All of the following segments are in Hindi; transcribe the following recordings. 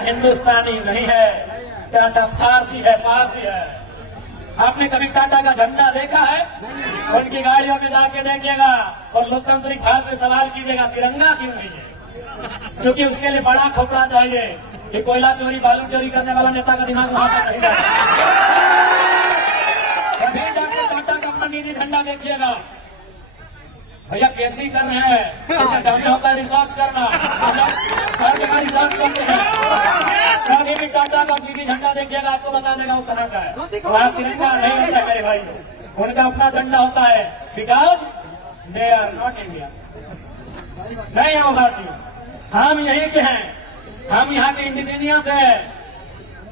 हिंदुस्तानी नहीं है, टाटा फारसी है, पारसी है। आपने कभी टाटा का झंडा देखा है? उनकी गाड़ियों में जाके देखिएगा और लोकतांत्रिक भारत में सवाल कीजिएगा तिरंगा क्यों नहीं है? क्योंकि उसके लिए बड़ा खोपड़ा चाहिए। ये कोयला चोरी, बालू चोरी करने वाला नेता का दिमाग वहां पर नहीं जाता। कभी जाके टाटा का अपना निजी झंडा देखिएगा। भैया पीएचडी कर रहे हैं, इसका काम में होता है रिसर्च करना, हर जगह रिसर्च करते हैं। कभी भी टाटा का निजी झंडा देखिएगा, आपको बता देगा वो कहाँ का है। वहाँ तिरंगा नहीं होता मेरे भाई, उनका अपना झंडा होता है, because they are not India, नहीं है वो भारतीय। हम यहीं के हैं, हम यहाँ के इंडिजीनियस है,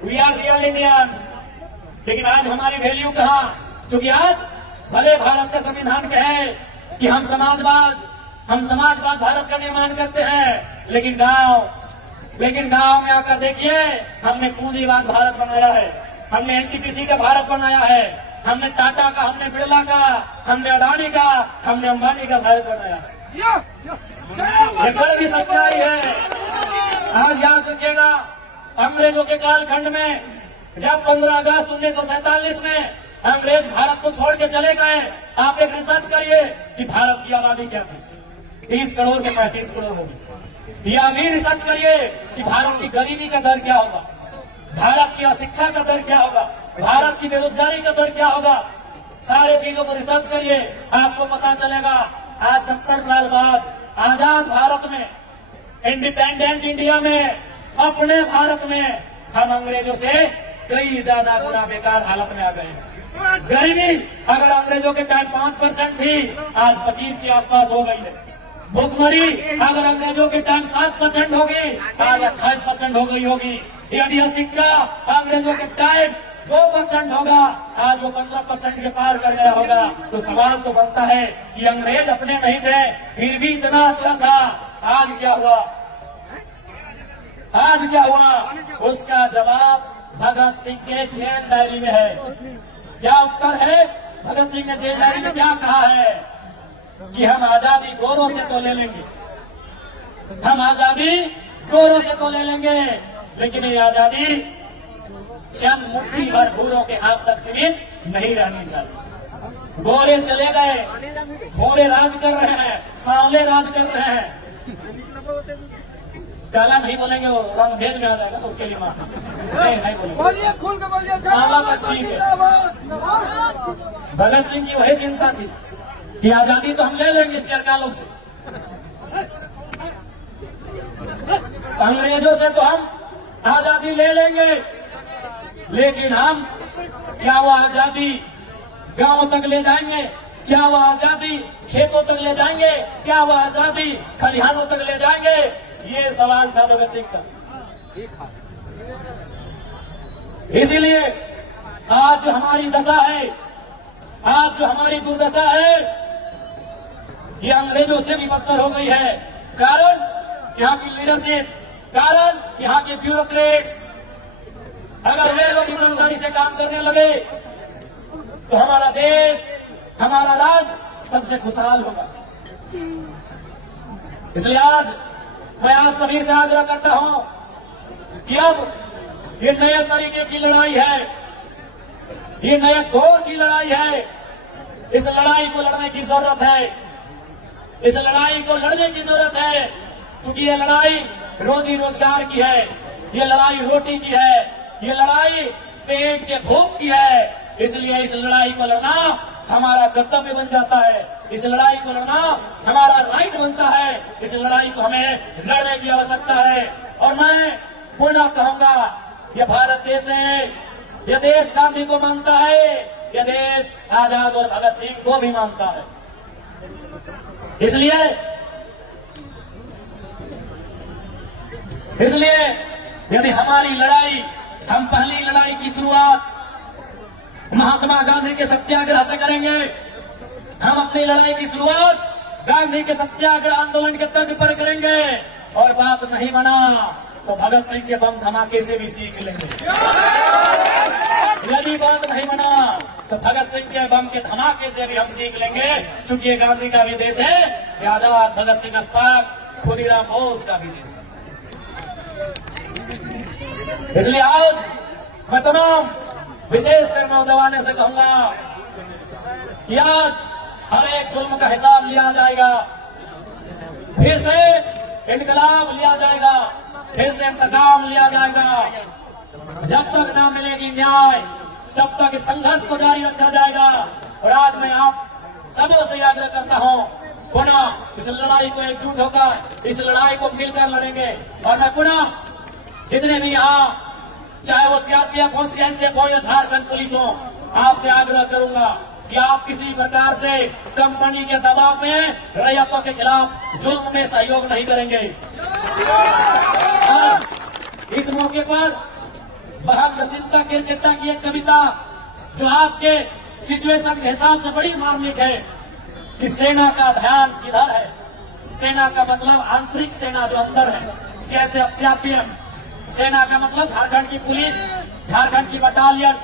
वी आर रियल इंडियंस। लेकिन आज हमारी वैल्यू कहाँ? क्योंकि आज भले भारत का संविधान कहे कि हम समाजवाद भारत का निर्माण करते हैं, लेकिन गांव में आकर देखिए, हमने पूंजीवाद भारत बनाया है, हमने एनटीपीसी का भारत बनाया है, हमने टाटा का, हमने बिरला का, हमने अडानी का, हमने अंबानी का भारत बनाया है। ये कल की सच्चाई है। आज याद रखिएगा, अंग्रेजों के कालखंड में जब 15 अगस्त 1947 में अंग्रेज भारत को छोड़ के चले गए, आप एक रिसर्च करिए कि भारत की आबादी क्या थी, 30 करोड़ से 35 करोड़ होगी। या भी रिसर्च करिए कि भारत की गरीबी का दर क्या होगा, भारत की अशिक्षा का दर क्या होगा, भारत की बेरोजगारी का दर क्या होगा। सारे चीजों को रिसर्च करिए, आपको पता चलेगा। आज 70 साल बाद आजाद भारत में, इंडिपेंडेंट इंडिया में, अपने भारत में हम अंग्रेजों से कई ज्यादा गुना बेकार हालत में आ गए हैं। गरीबी अगर अंग्रेजों के टाइम 5% थी, आज 25 के आसपास हो गई है। भुखमरी अगर अंग्रेजों के टाइम 7% होगी, आज 28% हो गई होगी। यदि शिक्षा अंग्रेजों के टाइम 2% होगा, आज वो 15% के पार कर गया होगा। तो सवाल तो बनता है कि अंग्रेज अपने नहीं थे, फिर भी इतना अच्छा था, आज क्या हुआ? आज क्या हुआ? उसका जवाब भगत सिंह के जेल डायरी में है। क्या उत्तर है? भगत सिंह ने जेल डायरी में क्या कहा है कि हम आजादी गोरों से तो ले लेंगे, हम आजादी गोरों से तो ले लेंगे, लेकिन ये आजादी चंद मुट्ठी भर गोरों के हाथ तक सीमित नहीं रहनी चाहिए। गोरे चले गए, गोरे राज कर रहे हैं, सांवले राज कर रहे हैं। काला नहीं बोलेंगे, वो रंगभेद में आ जाएगा, तो उसके लिए माफ नहीं बोलेंगे। खुल के बोलिए, सांवला का ठीक है। भगत सिंह की वही चिंता थी कि आजादी तो हम ले लेंगे चरकालों से, अंग्रेजों से तो हम आजादी ले लेंगे, लेकिन हम क्या वो आजादी गांव तक ले जाएंगे? क्या वो आजादी खेतों तक ले जाएंगे? क्या वो आजादी खलिहानों तक ले जाएंगे? ये सवाल था भगत सिंह का। इसीलिए आज जो हमारी दशा है, आज जो हमारी दुर्दशा है, ये अंग्रेजों से भी बदतर हो गई है। कारण यहाँ की लीडरशिप, कारण यहाँ के ब्यूरोक्रेट्स। अगर वे लोग ईमानदारी से काम करने लगे तो हमारा देश, हमारा राज्य सबसे खुशहाल होगा। इसलिए आज मैं आप सभी से आग्रह करता हूं कि अब ये नए तरीके की लड़ाई है, ये नए दौर की लड़ाई है। इस लड़ाई को लड़ने की जरूरत है, इस लड़ाई को लड़ने की जरूरत है, क्योंकि ये लड़ाई रोजी रोजगार की है, ये लड़ाई रोटी की है, ये लड़ाई पेट के भूख की है। इसलिए इस लड़ाई को लड़ना हमारा कर्तव्य बन जाता है, इस लड़ाई को लड़ना हमारा राइट बनता है, इस लड़ाई को हमें लड़ने की आवश्यकता है। और मैं पुनः कहूंगा, ये भारत देश है, ये देश गांधी को मानता है, ये देश आजाद और भगत सिंह को भी मानता है। इसलिए यदि हमारी लड़ाई, हम पहली लड़ाई की शुरुआत महात्मा गांधी के सत्याग्रह से करेंगे, हम अपनी लड़ाई की शुरुआत गांधी के सत्याग्रह आंदोलन के तर्ज पर करेंगे, और बात नहीं बना तो भगत सिंह के बम धमाके से भी सीख लेंगे। यदि बात नहीं बना तो भगत सिंह के बम के धमाके से भी हम सीख लेंगे, क्योंकि ये गांधी का भी देश है, ये आजाद भगत सिंह अशफाक खुदीराम बोस का भी देश है। इसलिए आज मैं तमाम विशेषकर नौजवानों से कहूंगा कि आज हर एक जुल्म का हिसाब लिया जाएगा, फिर से इनकलाब लिया जाएगा, फिर से इंतकाम लिया जाएगा। जब तक ना मिलेगी न्याय तब तक इस संघर्ष को जारी रखा जाएगा। और आज मैं आप सबों से आग्रह करता हूं, पुनः इस लड़ाई को एकजुट होकर इस लड़ाई को मिलकर लड़ेंगे। और मैं पुनः जितने भी यहाँ, चाहे वो सीआरपीएफ हो, सीएनसीएफ हो या झारखंड पुलिस हो, आपसे आग्रह करूंगा कि आप किसी प्रकार से कंपनी के दबाव में रैयतों के खिलाफ जुल्म में सहयोग नहीं करेंगे। इस मौके पर बहादुर जसिंता किरकिट्टा की एक कविता जो आज के सिचुएशन के हिसाब से बड़ी मार्मिक है कि सेना का ध्यान किधर है। सेना का मतलब आंतरिक सेना जो अंदर है, सीआरपीएफ। सेना का मतलब झारखंड की पुलिस, झारखंड की बटालियन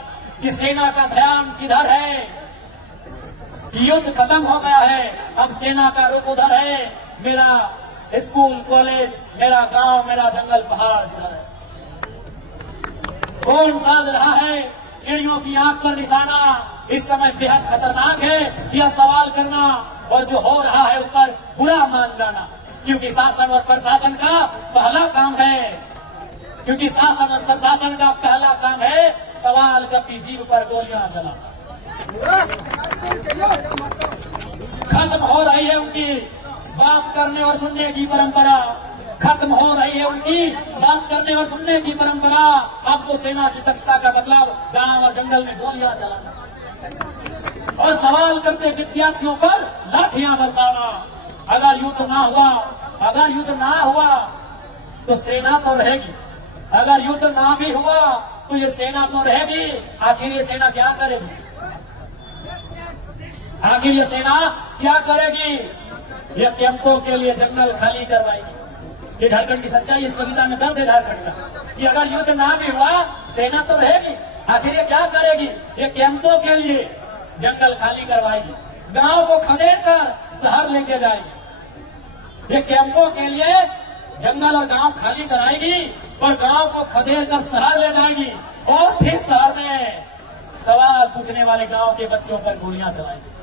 की सेना का ध्यान किधर है कि युद्ध खत्म हो गया है, अब सेना का रुख उधर है। मेरा स्कूल कॉलेज, मेरा गांव, मेरा जंगल पहाड़ इधर है। कौन साध रहा है चिड़ियों की आंख पर निशाना, इस समय बेहद खतरनाक है यह सवाल करना और जो हो रहा है उस पर बुरा मान जाना। क्योंकि शासन और प्रशासन का पहला काम है, क्योंकि शासन और प्रशासन का पहला काम है सवाल करती जीव पर गोलियां चलाना। खत्म हो रही है उनकी बात करने और सुनने की परंपरा, खत्म हो रही है उनकी बात करने और सुनने की परंपरा। अब तो सेना की दक्षता का मतलब गांव और जंगल में गोलियां चलाना और सवाल करते विद्यार्थियों पर लाठियां बरसाना। अगर युद्ध ना हुआ तो सेना तो रहेगी, अगर युद्ध ना भी हुआ तो ये सेना तो रहेगी। आखिर ये सेना क्या करेगी? आखिर ये सेना क्या करेगी? ये कैंपों के लिए जंगल खाली करवाएगी। ये झारखंड की सच्चाई, इस कविता में दर्द है झारखंड का कि अगर युद्ध ना भी हुआ सेना तो रहेगी। आखिर ये क्या करेगी? ये कैंपों के लिए जंगल खाली करवाएगी, गांव को खदेड़ कर शहर लेके जाएगी। ये कैंपों के लिए जंगल और गांव खाली कराएगी और गांव को खदेड़ कर शहर ले जाएगी और फिर शहर में सवाल पूछने वाले गांव के बच्चों पर गोलियां चलाएगी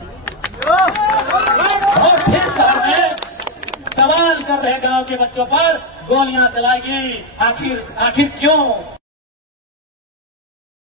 और फिर शहर में सवाल कर रहे गांव के बच्चों पर गोलियां चलाएगी। आखिर क्यों?